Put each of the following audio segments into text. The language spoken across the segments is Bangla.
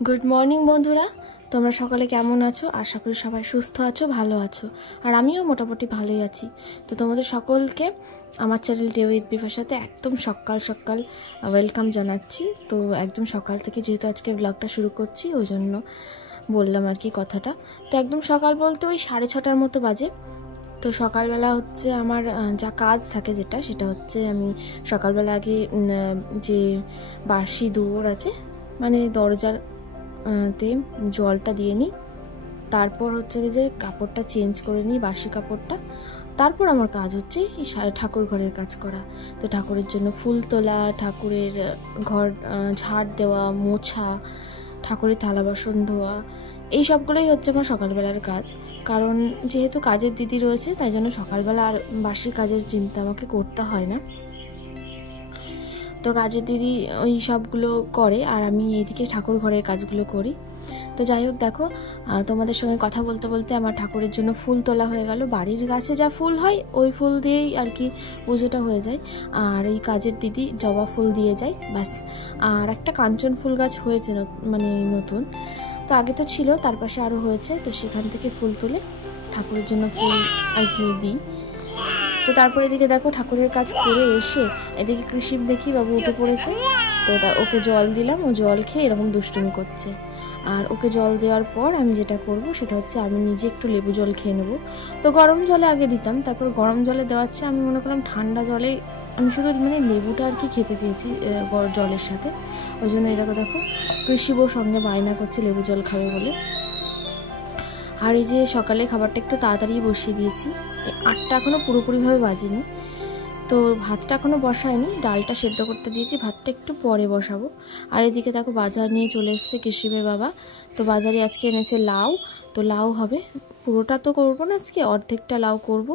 গুড মর্নিং বন্ধুরা, তোমরা সকালে কেমন আছো? আশা করি সবাই সুস্থ আছো, ভালো আছো। আর আমিও মোটামুটি ভালোই আছি। তো তোমাদের সকলকে আমার চ্যানেল ডে উইথ বিফার সাথে একদম সকাল সকাল ওয়েলকাম জানাচ্ছি। তো একদম সকাল থেকে যেহেতু আজকে ব্লগটা শুরু করছি, ওই জন্য বললাম আর কি কথাটা। তো একদম সকাল বলতে ওই 6:30টার মতো বাজে। তো সকালবেলা হচ্ছে আমার যা কাজ থাকে সেটা হচ্ছে আমি সকালবেলা আগে যে বাসি দুয়ার আছে, মানে দরজার তে জলটা দিয়ে নিই। তারপর হচ্ছে যে কাপড়টা চেঞ্জ করে নিই, বাসি কাপড়টা। তারপর আমার কাজ হচ্ছে এই ঠাকুর ঘরের কাজ করা। তো ঠাকুরের জন্য ফুল তোলা, ঠাকুরের ঘর ঝাড় দেওয়া, মোছা, ঠাকুরের থালা বাসন ধোয়া, এই সবগুলোই হচ্ছে আমার সকালবেলার কাজ। কারণ যেহেতু কাজের দিদি রয়েছে, তাই জন্য সকালবেলা আর বাসি কাজের চিন্তা আমাকে করতে হয় না। তো কাজের দিদি ওই সবগুলো করে, আর আমি এদিকে ঠাকুর ঘরের কাজগুলো করি। তো যাই হোক, দেখো তোমাদের সঙ্গে কথা বলতে বলতে আমার ঠাকুরের জন্য ফুল তোলা হয়ে গেল। বাড়ির গাছে যা ফুল হয় ওই ফুল দিয়েই আর কি পুজোটা হয়ে যায়। আর এই কাজের দিদি জবা ফুল দিয়ে যায় ব্যাস। আর একটা কাঞ্চন ফুল গাছ হয়েছে, মানে নতুন, তো আগে তো ছিল, তার পাশে আরও হয়েছে। তো সেখান থেকে ফুল তুলে ঠাকুরের জন্য ফুল আর কি দিই। তো তারপর এদিকে দেখো ঠাকুরের কাজ করে এসে এদিকে কৃষিপ দেখি বাবু উঠে পড়েছে। তো ওকে জল দিলাম, ও জল খেয়ে এরকম দুষ্টুমি করছে। আর ওকে জল দেওয়ার পর আমি যেটা করব সেটা হচ্ছে আমি নিজে একটু লেবু জল খেয়ে নেবো। তো গরম জলে আগে দিতাম, তারপর গরম জলে দেওয়াচ্ছে আমি মনে করলাম ঠান্ডা জলে আমি শুধু মানে লেবুটা আর কি খেতে চেয়েছি জলের সাথে। ওই জন্য এটাকে দেখো কৃষিপও সঙ্গে বায়না করছে লেবু জল খাবে বলে। আর এই যে সকালে খাবারটা একটু তাড়াতাড়ি বসিয়ে দিয়েছি, 8টা এখনও পুরোপুরিভাবে বাজেনি। তো ভাতটা এখনও বসায়নি, ডালটা সেদ্ধ করতে দিয়েছি, ভাতটা একটু পরে বসাবো। আর এদিকে দেখো বাজার নিয়ে চলে এসেছে কৃষিবের বাবা। তো বাজারে আজকে এনেছে লাউ। তো লাউ হবে, পুরোটা তো করবো না আজকে, অর্ধেকটা লাউ করব।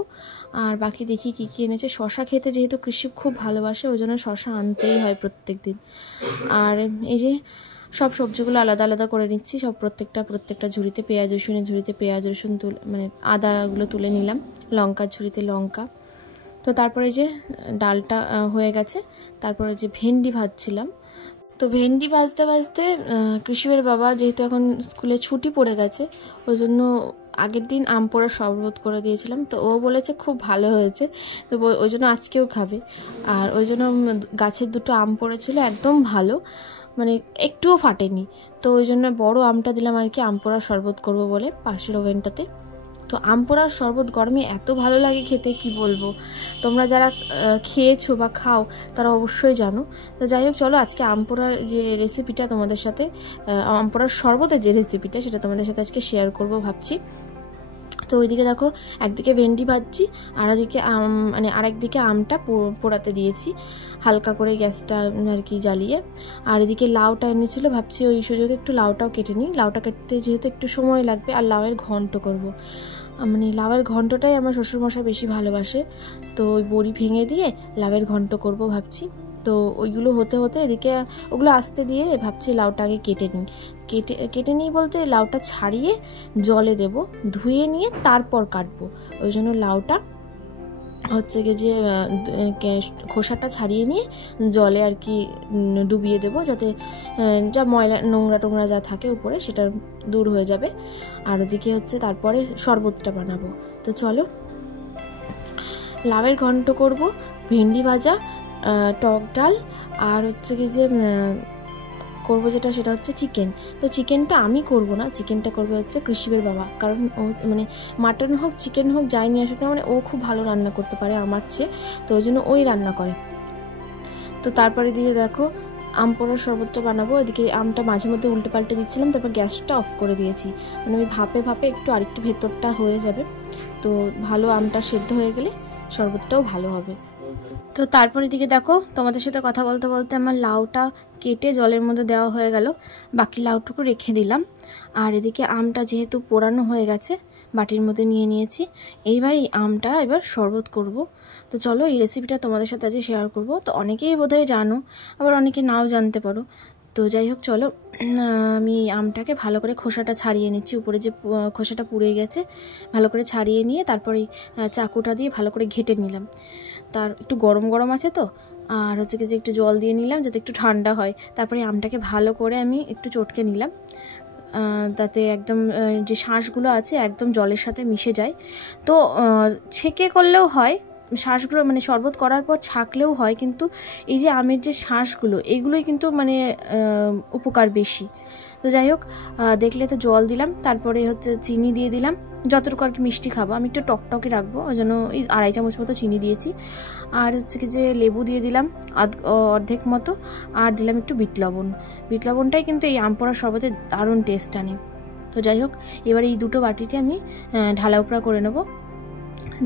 আর বাকি দেখি কি কি এনেছে। শশা খেতে যেহেতু কৃষিব খুব ভালোবাসে, ওই জন্য শশা আনতেই হয় প্রত্যেক দিন। আর এই যে সব সবজিগুলো আলাদা আলাদা করে নিচ্ছি, সব প্রত্যেকটা ঝুড়িতে পেঁয়াজ রসুনের ঝুড়িতে পেঁয়াজ রসুন তুলে, মানে আদাগুলো তুলে নিলাম, লঙ্কার ঝুড়িতে লঙ্কা। তো তারপরে যে ডালটা হয়ে গেছে, তারপরে যে ভেন্ডি ভাজছিলাম। তো ভেন্ডি ভাজতে ভাজতে কৃষিবের বাবা যেহেতু এখন স্কুলে ছুটি পড়ে গেছে, ওই জন্য আগের দিন আম পোড়ার শরবত করে দিয়েছিলাম। তো ও বলেছে খুব ভালো হয়েছে, তো ওই জন্য আজকেও খাবে। আর ওই জন্য গাছের দুটো আম পড়েছিল, একদম ভালো, মানে একটুও ফাটেনি। তো ওই জন্য বড় আমটা দিলাম আর কি, আম পোড়ার শরবত করবো বলে পাশের ওভেনটাতে। তো আম পোড়ার শরবত গরমে এত ভালো লাগে খেতে, কি বলবো। তোমরা যারা খেয়েছো বা খাও তারা অবশ্যই জানো। তো যাই হোক, চলো আজকে আম পোড়ার যে রেসিপিটা তোমাদের সাথে, আম পোড়ার শরবতের যে রেসিপিটা সেটা তোমাদের সাথে আজকে শেয়ার করব ভাবছি। তো ওইদিকে দেখো একদিকে ভেন্ডি ভাজছি, আর একদিকে আমটা পোড়াতে দিয়েছি হালকা করে গ্যাসটা আর কি জ্বালিয়ে। আর এদিকে লাউটা এনেছিল, ভাবছি ওই সুযোগে একটু লাউটাও কেটে নিই। লাউটা কাটতে যেহেতু একটু সময় লাগবে, আর লাউয়ের ঘন্ট করব, মানে লাউয়ের ঘন্টটাই আমার শ্বশুরমশাই বেশি ভালোবাসে। তো ওই বড়ি ভেঙে দিয়ে লাউয়ের ঘন্ট করব ভাবছি। তো ওইগুলো হতে হতে এদিকে ওগুলো আসতে দিয়ে ভাবছি লাউটা আগে কেটে নিই বলতে লাউটা ছাড়িয়ে জলে দেব, ধুয়ে নিয়ে তারপর কাটবো। ওই জন্য লাউটা হচ্ছে গিয়ে যে খোসাটা ছাড়িয়ে নিয়ে জলে আর কি ডুবিয়ে দেবো, যাতে যা ময়লা নোংরা টোংরা যা থাকে উপরে সেটা দূর হয়ে যাবে। আর ওদিকে হচ্ছে তারপরে শরবতটা বানাবো। তো চলো, লাউয়ের ঘন্ট করব, ভেন্ডি ভাজা, টক ডাল, আর হচ্ছে কি যে করবো সেটা হচ্ছে চিকেন। তো চিকেনটা আমি করব না, চিকেনটা করবে হচ্ছে কৃষিবের বাবা। কারণ ও মানে মাটন হোক চিকেন হোক যাই নিয়ে আসুক না, মানে ও খুব ভালো রান্না করতে পারে আমার চেয়ে, তো ওই জন্য ওই রান্না করে। তো তারপরে দিয়ে দেখো আম পোড়ার শরবতটা বানাবো। এদিকে আমটা মাঝে মধ্যে উল্টে পাল্টে দিচ্ছিলাম, তারপর গ্যাসটা অফ করে দিয়েছি, মানে ওই ভাপে একটু আরেকটু ভেতরটা হয়ে যাবে। তো ভালো আমটা সেদ্ধ হয়ে গেলে শরবতটাও ভালো হবে। তো তারপর এদিকে দেখো তোমাদের সাথে কথা বলতে বলতে আমার লাউটা কেটে জলের মধ্যে দেওয়া হয়ে গেল, বাকি লাউটুকু রেখে দিলাম। আর এদিকে আমটা যেহেতু পোড়ানো হয়ে গেছে, বাটির মধ্যে নিয়ে নিয়েছি। এইবার এই আমটা শরবত করব। তো চলো এই রেসিপিটা তোমাদের সাথে আজকে শেয়ার করব। তো অনেকেই বোধহয় জানো, আবার অনেকে নাও জানতে পারো। তো যাই হোক, চলো আমি আমটাকে ভালো করে খোসাটা ছাড়িয়ে নিচ্ছি, উপরে যে খোসাটা পুড়ে গেছে ভালো করে ছাড়িয়ে নিয়ে তারপরে চাকুটা দিয়ে ভালো করে ঘেটে নিলাম। তার একটু গরম গরম আছে, তো আর হচ্ছে কি যে একটু জল দিয়ে নিলাম যাতে একটু ঠান্ডা হয়। তারপরে আমটাকে ভালো করে আমি একটু চটকে নিলাম, তাতে একদম যে শাঁসগুলো আছে একদম জলের সাথে মিশে যায়। তো ছেঁকে করলেও হয়, শাঁসগুলো মানে শরবত করার পর ছাঁকলেও হয়, কিন্তু এই যে আমের যে শাঁসগুলো এগুলোই কিন্তু মানে উপকার বেশি। তো যাই হোক, দেখলে তো জল দিলাম, তারপরে হচ্ছে চিনি দিয়ে দিলাম, যতটুকু আর কি মিষ্টি খাবো, আমি একটু টকটকে রাখবো ওই জন্য এই 2.5 চামচ মতো চিনি দিয়েছি। আর হচ্ছে কি যে লেবু দিয়ে দিলাম অর্ধেক মতো, আর দিলাম একটু বিট লবণ। বিট লবণটাই কিন্তু এই আম পোড়ার শরবতে দারুণ টেস্ট আনে। তো যাই হোক, এবার এই দুটো বাটিতে আমি ঢালা উপড়া করে নেবো,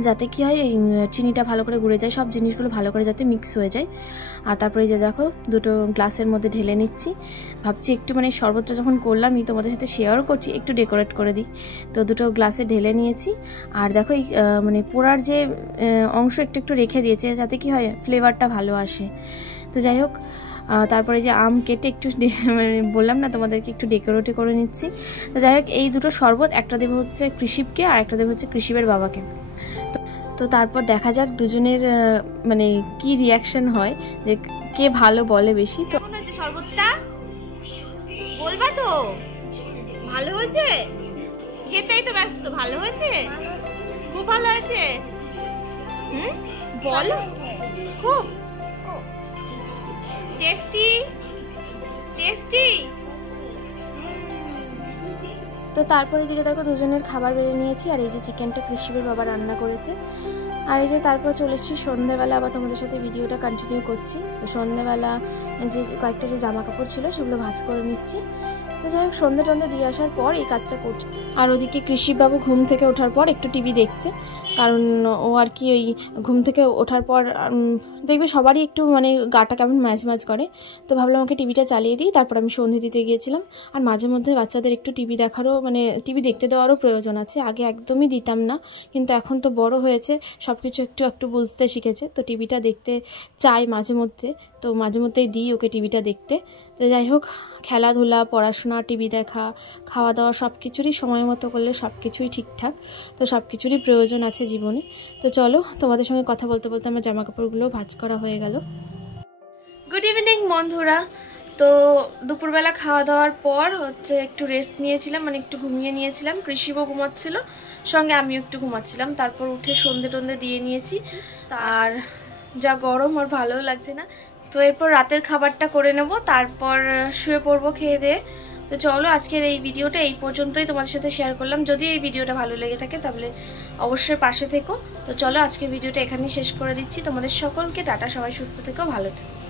যাতে কি হয় এই চিনিটা ভালো করে গুঁড়ে যায়, সব জিনিসগুলো ভালো করে যাতে মিক্স হয়ে যায়। আর তারপরে এই যে দেখো দুটো গ্লাসের মধ্যে ঢেলে নিচ্ছি। ভাবছি একটু মানে শরবতটা যখন করলামই তোমাদের সাথে শেয়ার করছি, একটু ডেকোরেট করে দিই। তো দুটো গ্লাসে ঢেলে নিয়েছি। আর দেখো এই মানে পোড়ার যে অংশ একটু একটু রেখে দিয়েছে যাতে কি হয় ফ্লেভারটা ভালো আসে। তো যাই হোক, তারপরে যে আম কেটে একটু মানে বললাম না তোমাদেরকে একটু ডেকোরেটই করে নিচ্ছি। তো যাই হোক, এই দুটো শরবত একটা দেবো হচ্ছে কৃষিবকে আর একটা দেবো হচ্ছে কৃষিবের বাবাকে। তো তারপর দেখা যাক দুজনের মানে কি রিয়াকশন হয়, যে কে ভালো বলে বেশি। তো শরবতটা বলবা তো ভালো হয়েছে, খেতেই তো ব্যস্ত, ভালো হয়েছে, খুব ভালো হয়েছে। বলো, খুব টেস্টি টেস্টি। তো তারপরে এদিকে দেখো দুজনের খাবার বেড়ে নিয়েছি, আর এই যে চিকেনটা কৃষিবের বাবা রান্না করেছে। আর এই যে তারপর চলে এসেছি সন্ধ্যেবেলা, আবার তোমাদের সাথে ভিডিওটা কন্টিনিউ করছি। তো সন্ধ্যেবেলা যে কয়েকটা যে জামা কাপড় ছিল সেগুলো ভাঁজ করে নিচ্ছি। তো যাই হোক, সন্ধ্যে টন্ধে দিয়ে আসার পর এই কাজটা করছি। আর ওদিকে কৃষিবাবু ঘুম থেকে ওঠার পর একটু টিভি দেখছে, কারণ ও আর কি ওই ঘুম থেকে ওঠার পর দেখবে সবারই একটু মানে গাটা কেমন ম্যাচ ম্যাচ করে। তো ভাবলাম ওকে টিভিটা চালিয়ে দিই, তারপর আমি সন্ধে দিতে গিয়েছিলাম। আর মাঝে মধ্যে বাচ্চাদের একটু টিভি দেখারও মানে টিভি দেখতে দেওয়ারও প্রয়োজন আছে। আগে একদমই দিতাম না, কিন্তু এখন তো বড় হয়েছে, সব কিছু একটু একটু বুঝতে শিখেছে, তো টিভিটা দেখতে চাই মাঝে মধ্যে। তো মাঝে মধ্যেই দিই ওকে টিভিটা দেখতে। তো যাই হোক, খেলাধুলা, পড়াশোনা, টিভি দেখা, খাওয়া দাওয়া সব কিছুরই সময় মতো করলে সব কিছুই ঠিকঠাক। তো সব কিছুরই প্রয়োজন আছে জীবনে। তো চলো, তোমাদের সঙ্গে কথা বলতে বলতে আমার জামা কাপড়গুলো ভাঁজ করা হয়ে গেল। গুড ইভিনিং বন্ধুরা। তো দুপুরবেলা খাওয়া দাওয়ার পর হচ্ছে একটু রেস্ট নিয়েছিলাম, মানে একটু ঘুমিয়ে নিয়েছিলাম। কৃষিবও ঘুমাচ্ছিল, সঙ্গে আমিও একটু ঘুমাচ্ছিলাম। তারপর উঠে সন্ধে টন্ধে দিয়ে নিয়েছি। আর যা গরম, আর ভালো লাগছে না। তো এরপর রাতের খাবারটা করে নেব, তারপর শুয়ে পড়বো খেয়ে দিয়ে। তো চলো, আজকের এই ভিডিওটা এই পর্যন্তই তোমাদের সাথে শেয়ার করলাম। যদি এই ভিডিওটা ভালো লেগে থাকে তাহলে অবশ্যই পাশে থেকো। তো চলো, আজকের ভিডিওটা এখানেই শেষ করে দিচ্ছি। তোমাদের সকলকে টাটা, সবাই সুস্থ থেকো, ভালো থেকো।